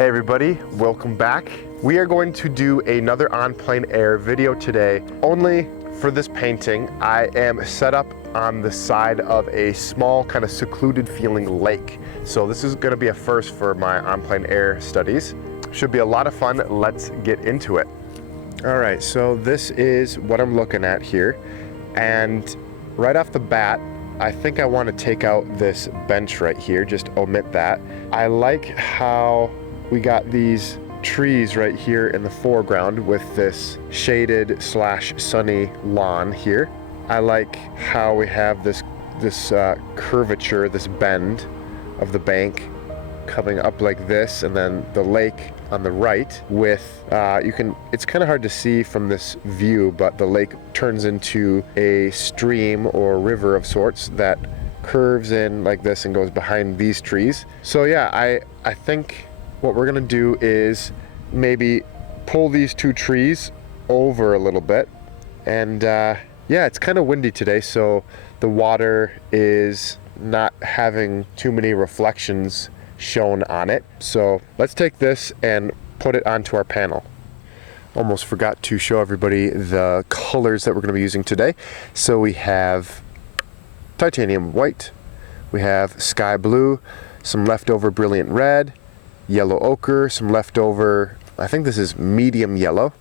Hey everybody, welcome back. We are going to do another on plein air video today. Only for this painting, I am set up on the side of a small kind of secluded feeling lake. So this is gonna be a first for my on plein air studies. Should be a lot of fun. Let's get into it. All right, so this is what I'm looking at here. And right off the bat, I think I want to take out this bench right here, just omit that. I like how we got these trees right here in the foreground with this shaded / sunny lawn here. I like how we have this curvature, this bend of the bank coming up like this, and then the lake on the right with, it's kind of hard to see from this view, but the lake turns into a stream or river of sorts that curves in like this and goes behind these trees. So yeah, I think what we're gonna do is maybe pull these two trees over a little bit. And yeah, it's kind of windy today, so the water is not having too many reflections shown on it. So let's take this and put it onto our panel. Almost forgot to show everybody the colors that we're gonna be using today. So we have titanium white, we have sky blue, some leftover brilliant red, yellow ochre, some leftover, I think this is medium yellow,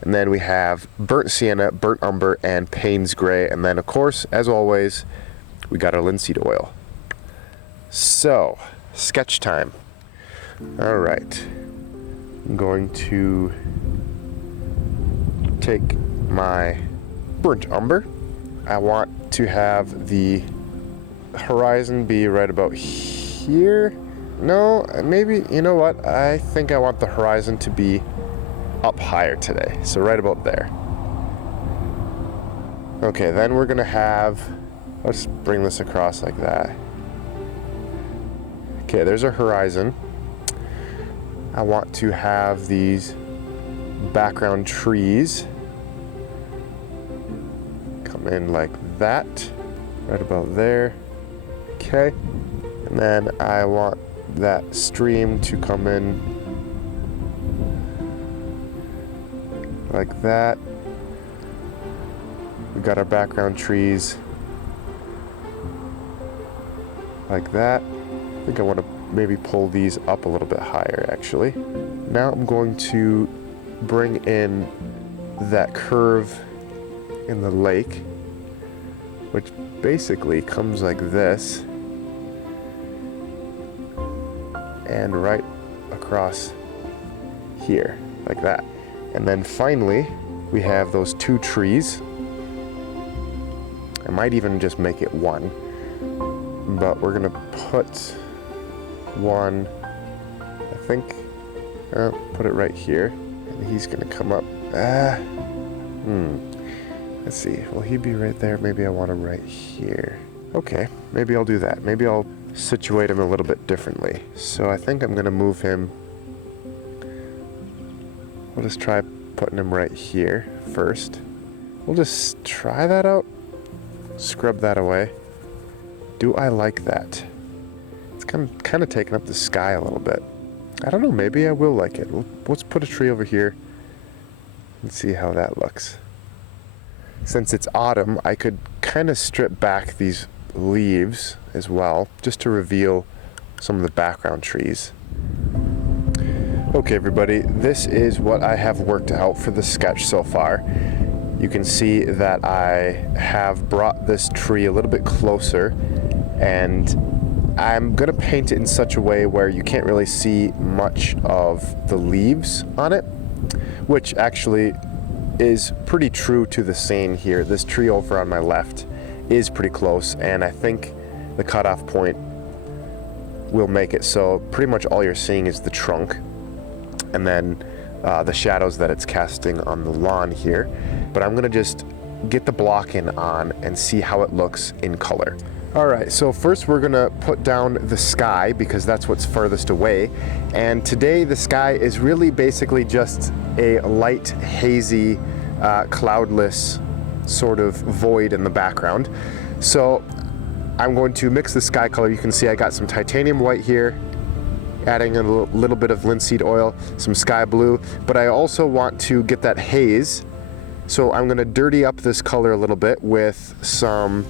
and then we have burnt sienna, burnt umber, and Payne's gray, and then of course, as always, we got our linseed oil. So, sketch time. All right, I'm going to take my burnt umber. I want to have the horizon be right about here. No, maybe, you know what? I think I want the horizon to be up higher today. So right about there. Okay, then we're gonna have, let's bring this across like that. Okay, there's our horizon. I want to have these background trees come in like that, right about there. Okay, and then I want that stream to come in like that. We got our background trees like that. I think I want to maybe pull these up a little bit higher actually. Now I'm going to bring in that curve in the lake, which basically comes like this and right across here like that. And then finally we have those two trees. I might even just make it one, but we're gonna put one, I think, put it right here, and he's gonna come up. Let's see, will he be right there? Maybe I want him right here. Okay, maybe I'll do that. Maybe I'll situate him a little bit differently. So I think I'm gonna move him. We'll just try putting him right here first. We'll just try that out. Scrub that away. Do I like that? It's kind of taking up the sky a little bit. I don't know, maybe I will like it. Let's put a tree over here and see how that looks. Since it's autumn, I could kind of strip back these leaves as well, just to reveal some of the background trees. Okay everybody, this is what I have worked out for the sketch so far. You can see that I have brought this tree a little bit closer, and I'm gonna paint it in such a way where you can't really see much of the leaves on it, which actually is pretty true to the scene here. This tree over on my left is pretty close, and I think the cutoff point will make it so pretty much all you're seeing is the trunk and then the shadows that it's casting on the lawn here. But I'm gonna just get the blocking on and see how it looks in color. All right, so first we're gonna put down the sky because that's what's furthest away. And today the sky is really basically just a light, hazy, cloudless sort of void in the background. So I'm going to mix the sky color. You can see I got some titanium white here adding a little bit of linseed oil, some sky blue, but I also want to get that haze. So I'm gonna dirty up this color a little bit with some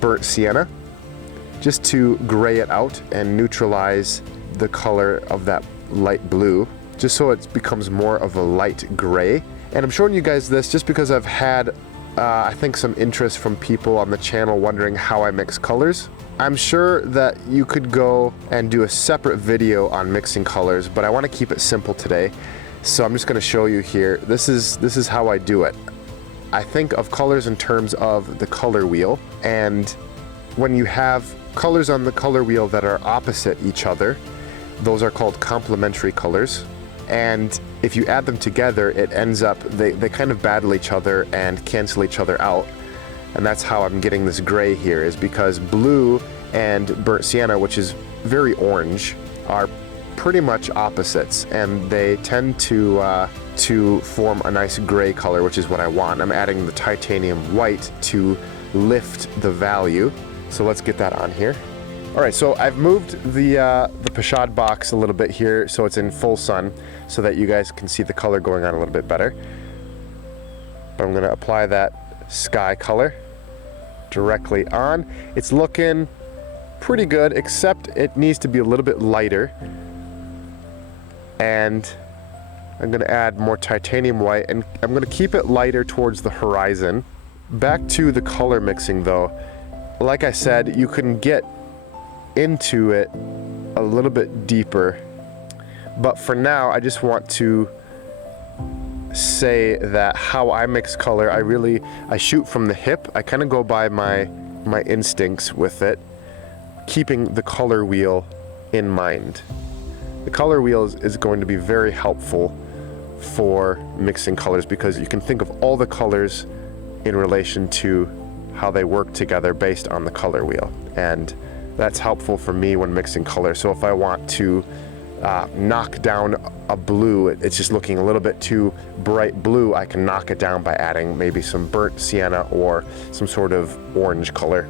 burnt sienna, just to gray it out and neutralize the color of that light blue, just so it becomes more of a light gray. And I'm showing you guys this just because I've had, I think, some interest from people on the channel wondering how I mix colors. I'm sure that you could go and do a separate video on mixing colors, but I want to keep it simple today. So I'm just going to show you here. This is how I do it. I think of colors in terms of the color wheel, and when you have colors on the color wheel that are opposite each other, those are called complementary colors. And if you add them together, it ends up, they kind of battle each other and cancel each other out. And that's how I'm getting this gray here, is because blue and burnt sienna, which is very orange, are pretty much opposites, and they tend to form a nice gray color, which is what I want. I'm adding the titanium white to lift the value. So let's get that on here. All right, so I've moved the pochade box a little bit here so it's in full sun so that you guys can see the color going on a little bit better. But I'm gonna apply that sky color directly on. It's looking pretty good, except it needs to be a little bit lighter. And I'm gonna add more titanium white, and I'm gonna keep it lighter towards the horizon. Back to the color mixing though. Like I said, you can get into it a little bit deeper, but for now I just want to say that how I mix color, I shoot from the hip. I kind of go by my instincts with it, keeping the color wheel in mind. The color wheel is going to be very helpful for mixing colors, because you can think of all the colors in relation to how they work together based on the color wheel, and that's helpful for me when mixing colors. So if I want to knock down a blue, it's just looking a little bit too bright blue, I can knock it down by adding maybe some burnt sienna or some sort of orange color.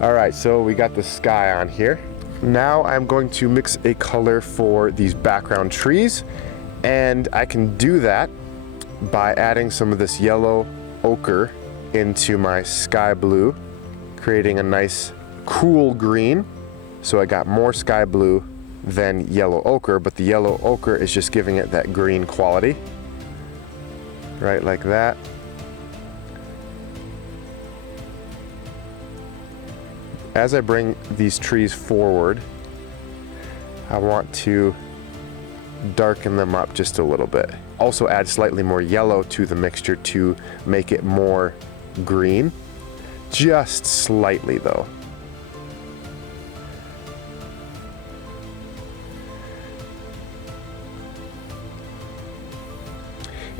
All right, so we got the sky on here. Now I'm going to mix a color for these background trees, and I can do that by adding some of this yellow ochre into my sky blue, creating a nice cool green. So I got more sky blue than yellow ochre, but the yellow ochre is just giving it that green quality, right, like that. As I bring these trees forward, I want to darken them up just a little bit. Also add slightly more yellow to the mixture to make it more green, just slightly though.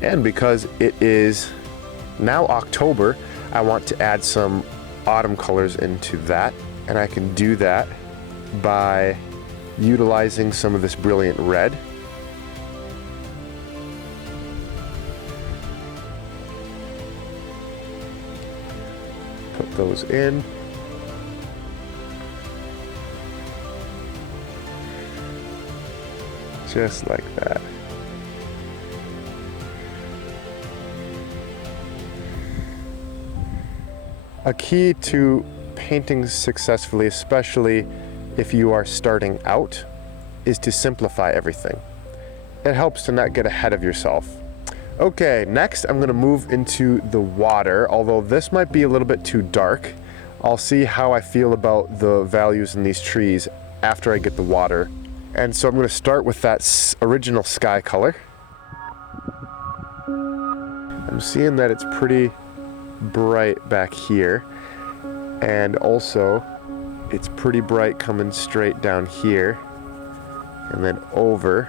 And because it is now October, I want to add some autumn colors into that, and I can do that by utilizing some of this brilliant red. Put those in. Just like that. A key to painting successfully, especially if you are starting out, is to simplify everything. It helps to not get ahead of yourself. Okay, next I'm gonna move into the water, although this might be a little bit too dark. I'll see how I feel about the values in these trees after I get the water. And so I'm gonna start with that original sky color. I'm seeing that it's pretty bright back here, and also it's pretty bright coming straight down here and then over.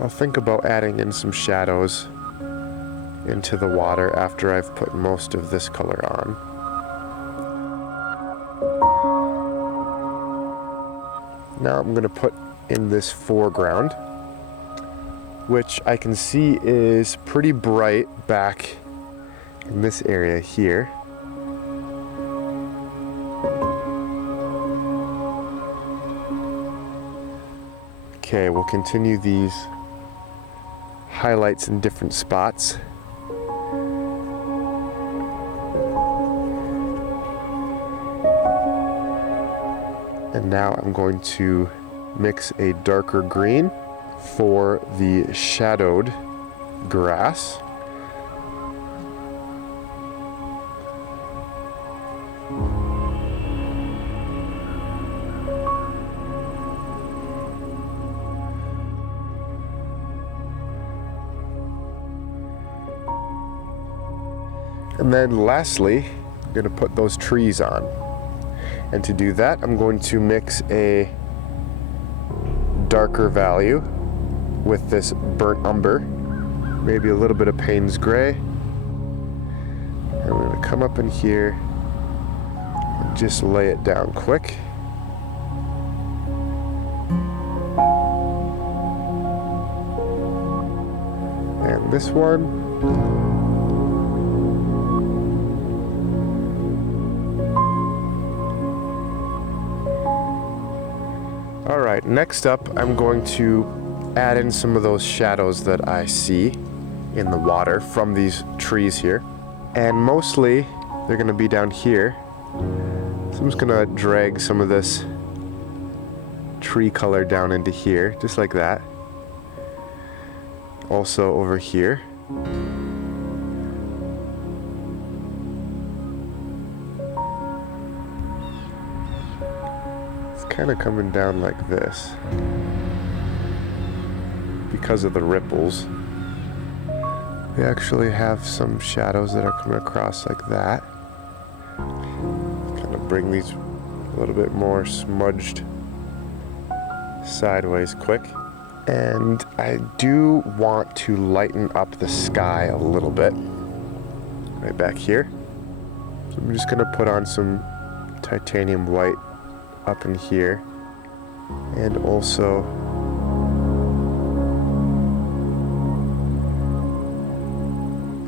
I'll think about adding in some shadows into the water after I've put most of this color on. Now I'm going to put in this foreground, which I can see is pretty bright back in this area here. Okay, we'll continue these highlights in different spots. And now I'm going to mix a darker green for the shadowed grass. And then lastly, I'm going to put those trees on. And to do that, I'm going to mix a darker value with this burnt umber, maybe a little bit of Payne's gray. And I'm going to come up in here and just lay it down quick. And this one. All right, next up, I'm going to add in some of those shadows that I see in the water from these trees here. And mostly, they're gonna be down here. So I'm just gonna drag some of this tree color down into here, just like that. Also over here. Kind of coming down like this because of the ripples. We actually have some shadows that are coming across like that. Kind of bring these a little bit more smudged sideways quick. And I do want to lighten up the sky a little bit right back here. So I'm just gonna put on some titanium white up in here, and also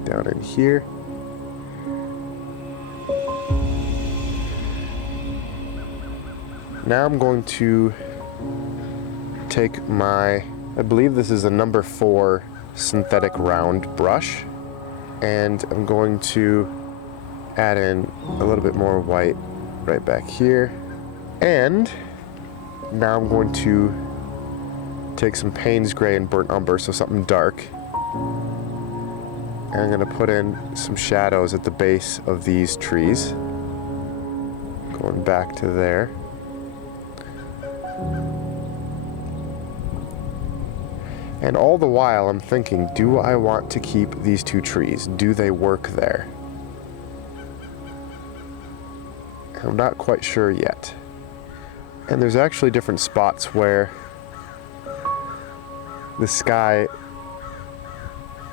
down in here. Now I'm going to take my, I believe this is a number 4 synthetic round brush, and I'm going to add in a little bit more white right back here. And now I'm going to take some Payne's gray and burnt umber, so something dark. And I'm going to put in some shadows at the base of these trees. Going back to there. And all the while I'm thinking, do I want to keep these 2 trees? Do they work there? I'm not quite sure yet. And there's actually different spots where the sky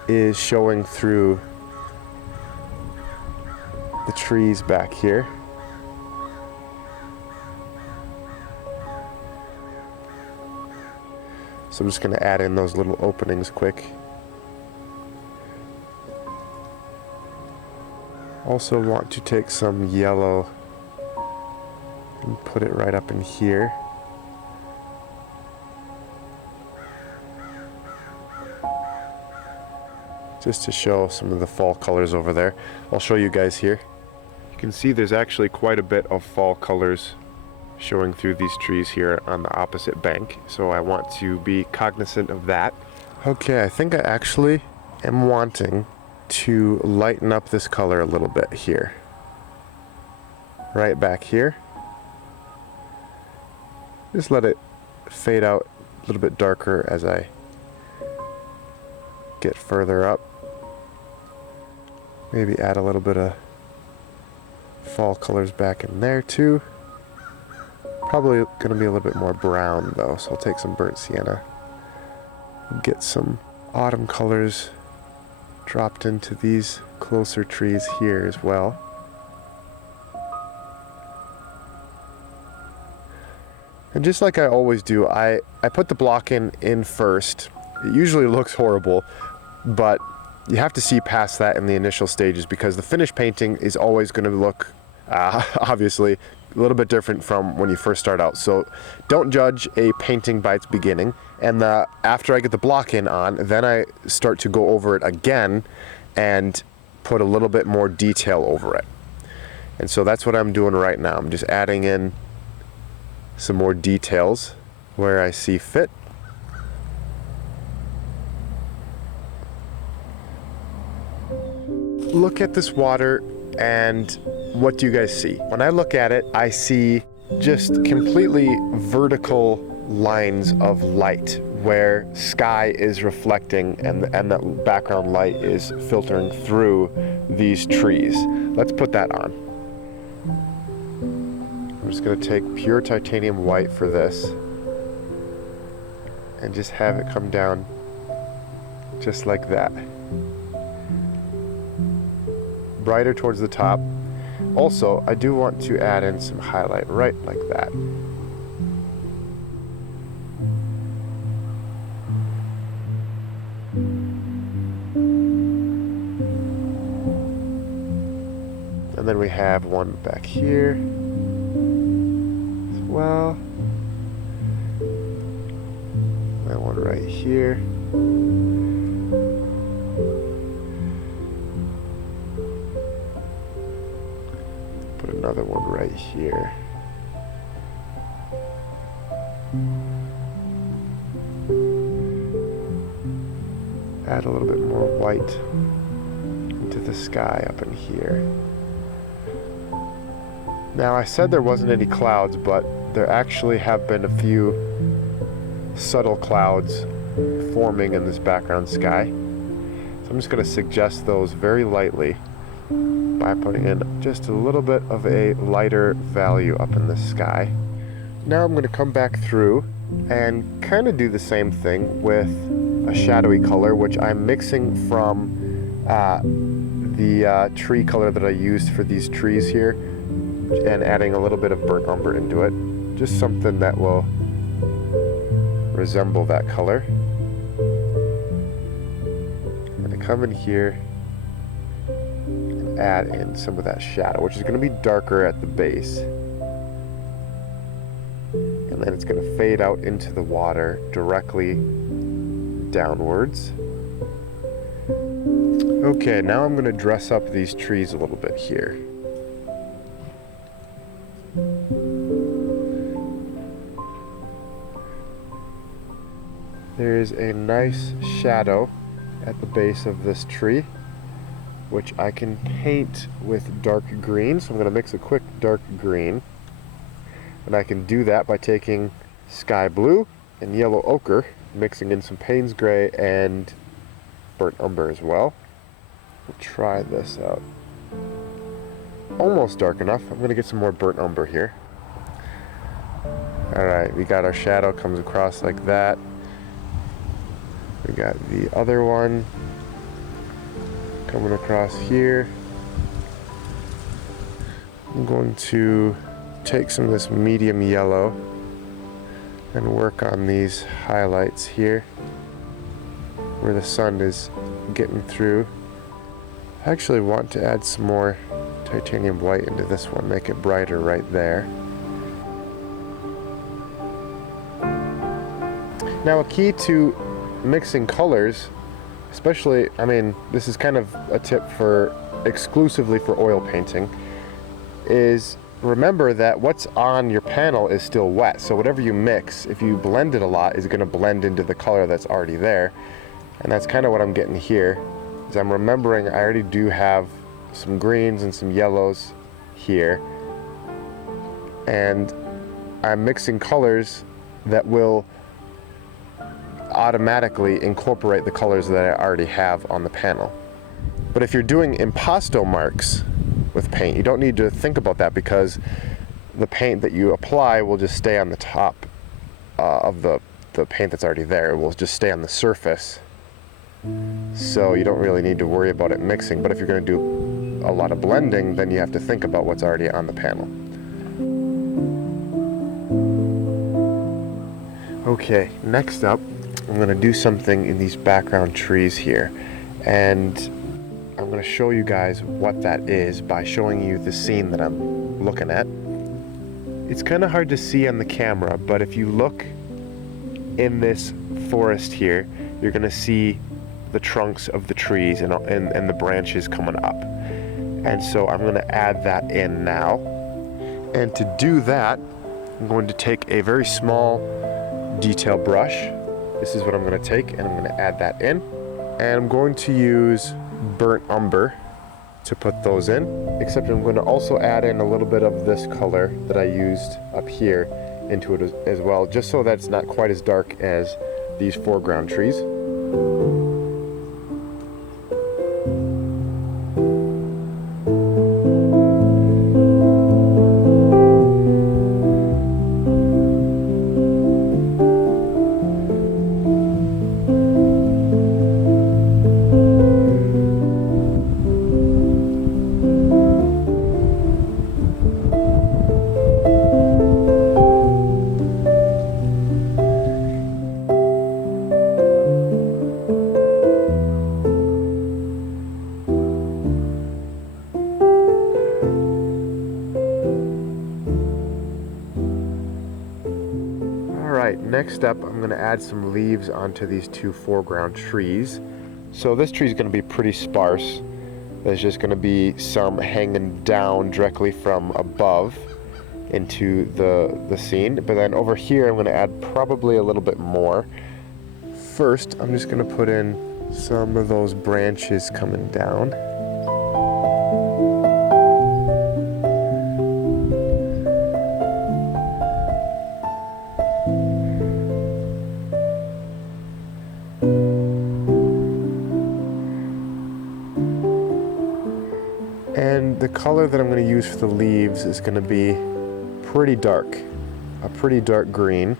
is showing through the trees back here. So I'm just going to add in those little openings quick. Also want to take some yellow and put it right up in here. Just to show some of the fall colors over there. I'll show you guys here. You can see there's actually quite a bit of fall colors showing through these trees here on the opposite bank. So I want to be cognizant of that. Okay, I think I actually am wanting to lighten up this color a little bit here. Right back here. Just let it fade out a little bit darker as I get further up. Maybe add a little bit of fall colors back in there too. Probably going to be a little bit more brown though, so I'll take some burnt sienna. Get some autumn colors dropped into these closer trees here as well. And just like I always do, I put the block in first. It usually looks horrible, but you have to see past that in the initial stages because the finished painting is always going to look, obviously, a little bit different from when you first start out. So don't judge a painting by its beginning. And after I get the block in on, then I start to go over it again and put a little bit more detail over it. And so that's what I'm doing right now. I'm just adding in some more details where I see fit. Look at this water, and what do you guys see? When I look at it, I see just completely vertical lines of light where sky is reflecting and that background light is filtering through these trees. Let's put that on. I'm just going to take pure titanium white for this and just have it come down just like that. Brighter towards the top. Also, I do want to add in some highlight right like that. And then we have one back here as well. And one right here. Put another one right here. Add a little bit more white into the sky up in here. Now, I said there wasn't any clouds, but there actually have been a few subtle clouds forming in this background sky. So I'm just going to suggest those very lightly by putting in just a little bit of a lighter value up in the sky. Now I'm going to come back through and kind of do the same thing with a shadowy color, which I'm mixing from the tree color that I used for these trees here, and adding a little bit of burnt umber into it. Just something that will resemble that color. I'm going to come in here and add in some of that shadow, which is going to be darker at the base. And then it's going to fade out into the water directly downwards. Okay, now I'm going to dress up these trees a little bit here. There is a nice shadow at the base of this tree, which I can paint with dark green. So I'm going to mix a quick dark green. And I can do that by taking sky blue and yellow ochre, mixing in some Payne's gray and burnt umber as well. We'll try this out. Almost dark enough. I'm going to get some more burnt umber here. Alright, we got our shadow comes across like that. We got the other one coming across here. I'm going to take some of this medium yellow and work on these highlights here where the sun is getting through. I actually want to add some more titanium white into this one, make it brighter right there. Now, a key to mixing colors, especially, I mean, this is kind of a tip for exclusively for oil painting, is remember that what's on your panel is still wet. So whatever you mix, if you blend it a lot, is going to blend into the color that's already there. And that's kind of what I'm getting here, is I'm remembering I already do have some greens and some yellows here. And I'm mixing colors that will automatically incorporate the colors that I already have on the panel. But if you're doing impasto marks with paint, you don't need to think about that, because the paint that you apply will just stay on the top of the paint that's already there. It will just stay on the surface. So you don't really need to worry about it mixing. But if you're going to do a lot of blending, then you have to think about what's already on the panel. Okay, next up, I'm going to do something in these background trees here, and I'm going to show you guys what that is by showing you the scene that I'm looking at. It's kind of hard to see on the camera, but if you look in this forest here, you're gonna see the trunks of the trees and the branches coming up. And so I'm gonna add that in now. And to do that, I'm going to take a very small detail brush. This is what I'm gonna take, and I'm gonna add that in. And I'm going to use burnt umber to put those in, except I'm going to also add in a little bit of this color that I used up here into it as well, just so that it's not quite as dark as these foreground trees. Next up, I'm going to add some leaves onto these two foreground trees. So this tree is going to be pretty sparse. There's just going to be some hanging down directly from above into the scene. But then over here, I'm going to add probably a little bit more. First, I'm just going to put in some of those branches coming down. And the color that I'm going to use for the leaves is going to be pretty dark, a pretty dark green.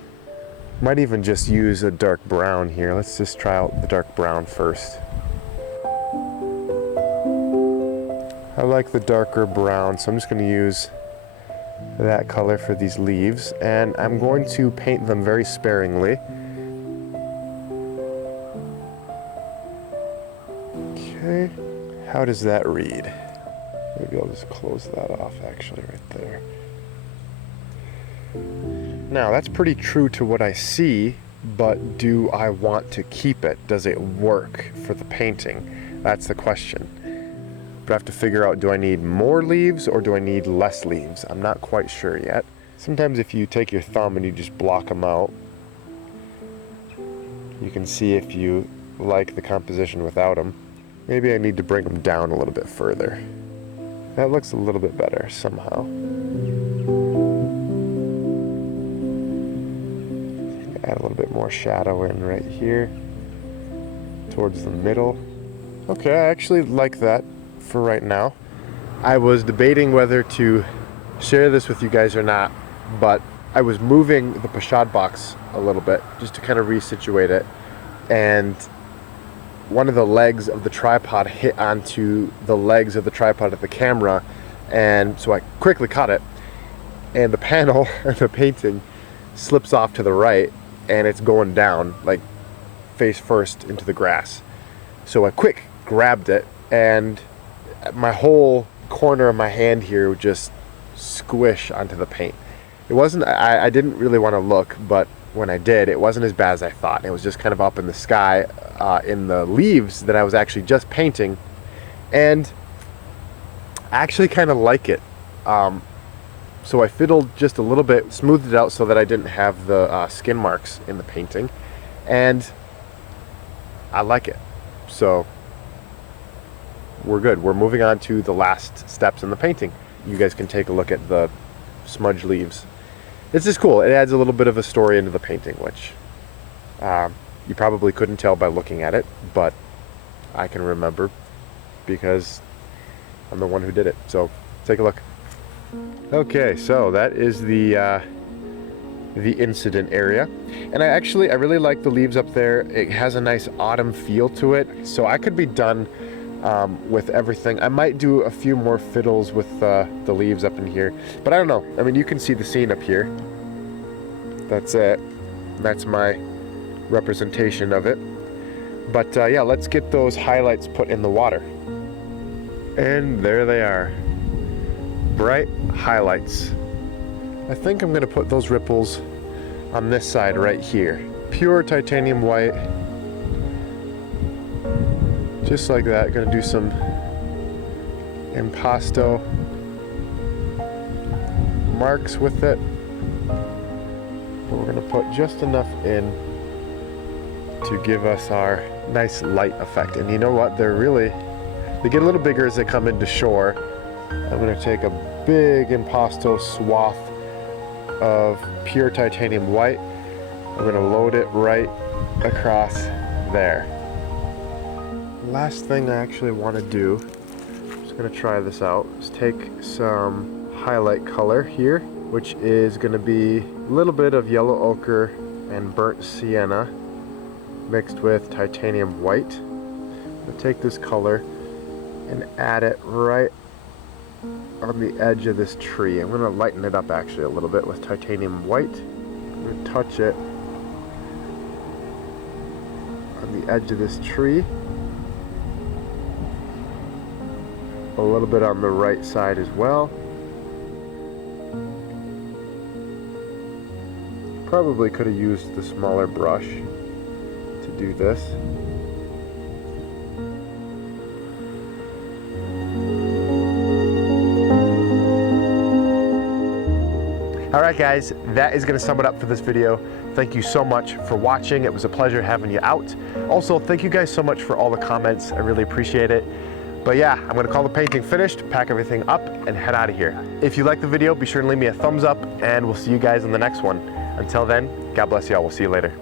Might even just use a dark brown here. Let's just try out the dark brown first. I like the darker brown, so I'm just going to use that color for these leaves. And I'm going to paint them very sparingly. Okay, how does that read? Maybe I'll just close that off actually right there. Now that's pretty true to what I see, but do I want to keep it? Does it work for the painting? That's the question. But I have to figure out, do I need more leaves or do I need less leaves? I'm not quite sure yet. Sometimes if you take your thumb and you just block them out, you can see if you like the composition without them. Maybe I need to bring them down a little bit further. That looks a little bit better somehow. Add a little bit more shadow in right here towards the middle. Okay, I actually like that for right now. I was debating whether to share this with you guys or not, but I was moving the pochade box a little bit just to kind of resituate it, and one of the legs of the tripod hit onto the legs of the tripod of the camera, and so I quickly caught it, and the panel of the painting slips off to the right, and it's going down like face first into the grass. So I quick grabbed it, and my whole corner of my hand here would just squish onto the paint. It wasn't, I didn't really want to look, but when I did, it wasn't as bad as I thought. It was just kind of up in the sky in the leaves that I was actually just painting, and I actually kind of like it. So I fiddled just a little bit, smoothed it out so that I didn't have the skin marks in the painting, and I like it. So we're good. We're moving on to the last steps in the painting. You guys can take a look at the smudge leaves. This is cool. It adds a little bit of a story into the painting, which you probably couldn't tell by looking at it, but I can remember because I'm the one who did it. So take a look. Okay, so that is the incident area, and I really like the leaves up there. It has a nice autumn feel to it, so I could be done with everything. I might do a few more fiddles with the leaves up in here, but I don't know. I mean, you can see the scene up here. That's it. That's my representation of it. But yeah, let's get those highlights put in the water. And there they are. Bright highlights. I think I'm gonna put those ripples on this side right here. Pure titanium white. Just like that, gonna do some impasto marks with it. But we're gonna put just enough in to give us our nice light effect. And you know what, they get a little bigger as they come into shore. I'm gonna take a big impasto swath of pure titanium white. I'm gonna load it right across there. Last thing I actually want to do, I'm just gonna try this out, is take some highlight color here, which is gonna be a little bit of yellow ochre and burnt sienna mixed with titanium white. I'm gonna take this color and add it right on the edge of this tree. I'm gonna lighten it up actually a little bit with titanium white. I'm gonna touch it on the edge of this tree. A little bit on the right side as well. Probably could have used the smaller brush to do this. Alright guys, that is going to sum it up for this video. Thank you so much for watching. It was a pleasure having you out. Also, thank you guys so much for all the comments. I really appreciate it. But yeah, I'm gonna call the painting finished, pack everything up, and head out of here. If you liked the video, be sure to leave me a thumbs up, and we'll see you guys in the next one. Until then, God bless y'all. We'll see you later.